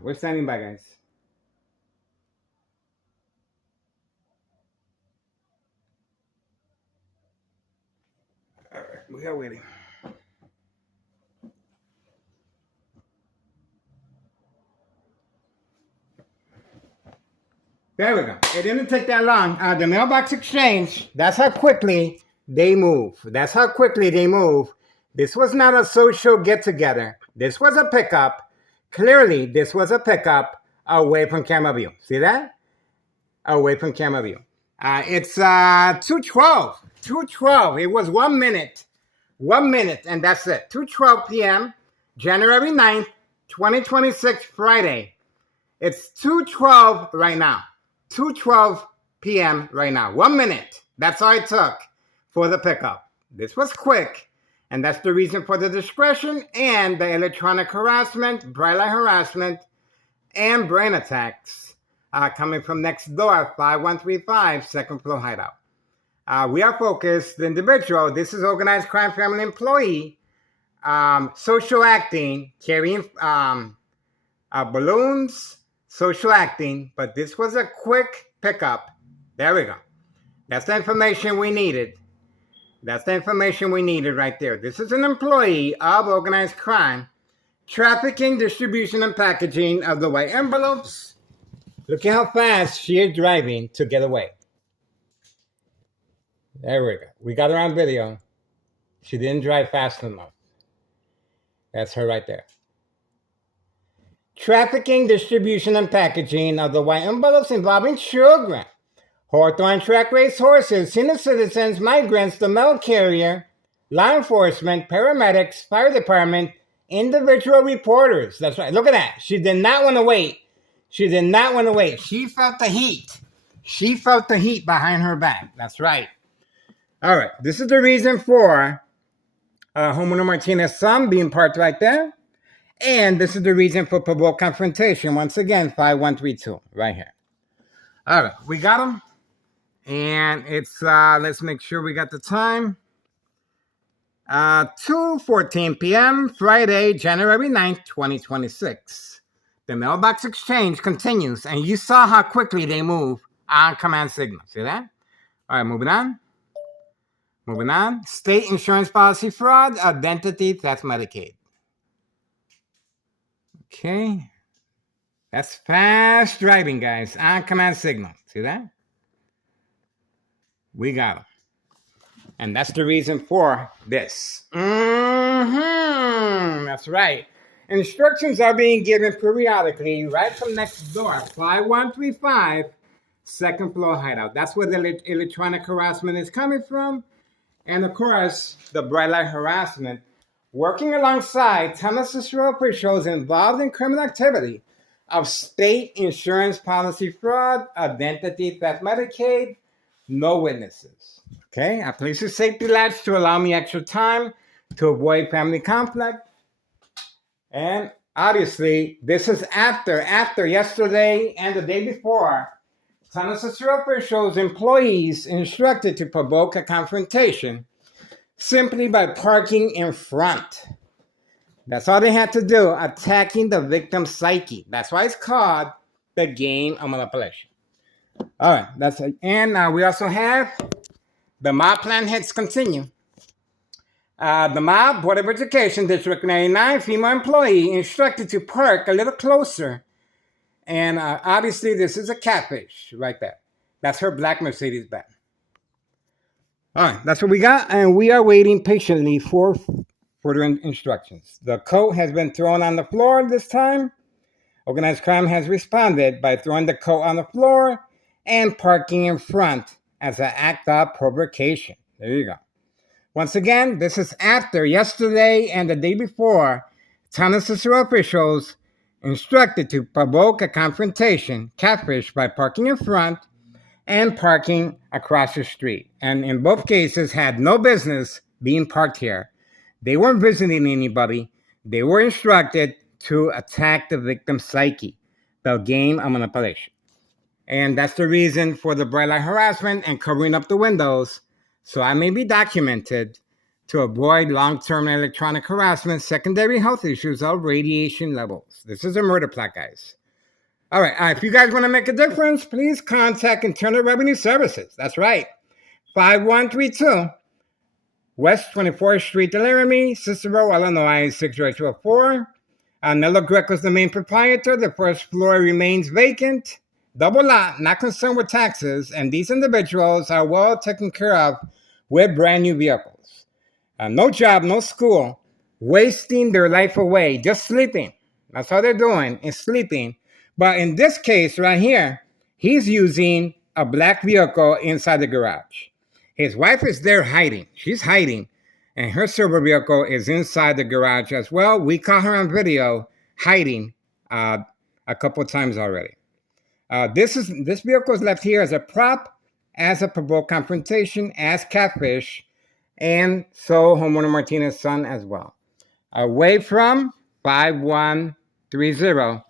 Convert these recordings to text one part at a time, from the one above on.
We're standing by, guys. All right, we are waiting. There we go. It didn't take that long. The mailbox exchange, that's how quickly they move. That's how quickly they move. This was not a social get-together. This was a pickup. Clearly, this was a pickup away from camera view. See that? Away from camera view. It's 2:12. 2:12. It was 1 minute. 1 minute, and that's it. 2:12 p.m., January 9th, 2026, Friday. It's 2:12 right now. 2:12 p.m. right now. 1 minute. That's all it took for the pickup. This was quick, and that's the reason for the discretion and the electronic harassment, bright light harassment, and brain attacks coming from next door, 5135 second floor hideout. We are focused, the individual, this is organized crime family employee, social acting, carrying balloons, social acting, but this was a quick pickup. There we go. That's the information we needed. That's the information we needed right there. This is an employee of organized crime, trafficking, distribution, and packaging of the white envelopes. Look at how fast she is driving to get away. There we go. We got her on video. She didn't drive fast enough. That's her right there. Trafficking, distribution, and packaging of the white envelopes involving children. Hawthorne track race horses, senior citizens, migrants, the mail carrier, law enforcement, paramedics, fire department, individual reporters. That's right. Look at that. She did not want to wait. She did not want to wait. She felt the heat. She felt the heat behind her back. That's right. All right. This is the reason for Homeowner Martinez's son being parked right there. And this is the reason for provoked confrontation. Once again, 5132, right here. All right, we got them. And it's, let's make sure we got the time. 2:14 p.m., Friday, January 9th, 2026. The mailbox exchange continues. And you saw how quickly they move on command signal. See that? All right, moving on. Moving on. State insurance policy fraud, identity theft, Medicaid. Okay, that's fast driving, guys, on command signal. See that? We got them. And that's the reason for this. That's right. Instructions are being given periodically right from next door, 5135 second floor hideout. That's where the electronic harassment is coming from. And of course, the bright light harassment. Working alongside Tennessee officials involved in criminal activity of state insurance policy fraud, identity theft, Medicaid, no witnesses. Okay, I place a safety latch to allow me extra time to avoid family conflict. And obviously, this is after yesterday and the day before, Tennessee officials, employees instructed to provoke a confrontation simply by parking in front. That's all they had to do, attacking the victim's psyche. That's why it's called the game of manipulation. All right, that's it. And we also have the mob plan hits continue. The mob, Board of Education, District 99, female employee instructed to park a little closer. And obviously, this is a catfish right there. That's her black Mercedes-Benz. All right, that's what we got, and we are waiting patiently for further instructions. The coat has been thrown on the floor this time. Organized crime has responded by throwing the coat on the floor and parking in front as an act of provocation. There you go. Once again, this is after yesterday and the day before, Tennessee officials instructed to provoke a confrontation, catfish, by parking in front and parking across the street. And in both cases, had no business being parked here. They weren't visiting anybody. They were instructed to attack the victim's psyche, the game of manipulation. And that's the reason for the bright light harassment and covering up the windows, so I may be documented to avoid long-term electronic harassment, secondary health issues, or radiation levels. This is a murder plot, guys. All right, if you guys want to make a difference, please contact Internal Revenue Services. That's right, 5132 West 24th Street, Laramie, Cicero, Illinois, 60204. Nello Greco is the main proprietor. The first floor remains vacant. Double lot, not concerned with taxes, and these individuals are well taken care of with brand new vehicles. No job, no school, wasting their life away, just sleeping. That's all they're doing, is sleeping. But in this case right here, he's using a black vehicle inside the garage. His wife is there hiding. She's hiding. And her silver vehicle is inside the garage as well. We caught her on video hiding a couple times already. This vehicle is left here as a prop, as a provoked confrontation, as catfish, and so homeowner Martinez's son as well. Away from 5130,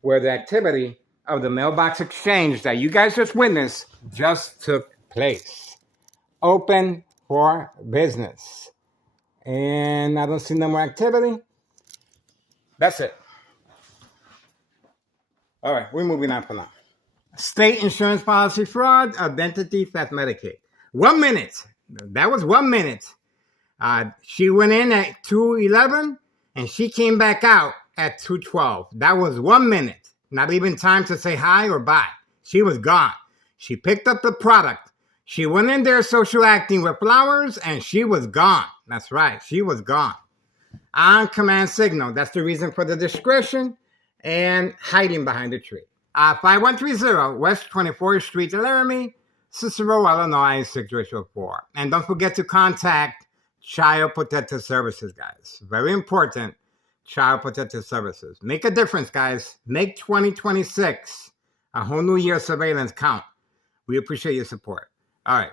where the activity of the mailbox exchange that you guys just witnessed just took place. Open for business. And I don't see no more activity. That's it. All right, we're moving on for now. State insurance policy fraud, identity theft, Medicaid. 1 minute. That was 1 minute. She went in at 2:11 and she came back out at 2:12. That was 1 minute. Not even time to say hi or bye. She was gone. She picked up the product. She went in there social acting with flowers and she was gone. That's right. She was gone. On command signal. That's the reason for the discretion and hiding behind the tree. 5130 West 24th Street, Laramie, Cicero, Illinois, 60204. And don't forget to contact Child Protective Services, guys. Very important. Child Protective Services. Make a difference, guys. Make 2026 a whole new year surveillance count. We appreciate your support. All right.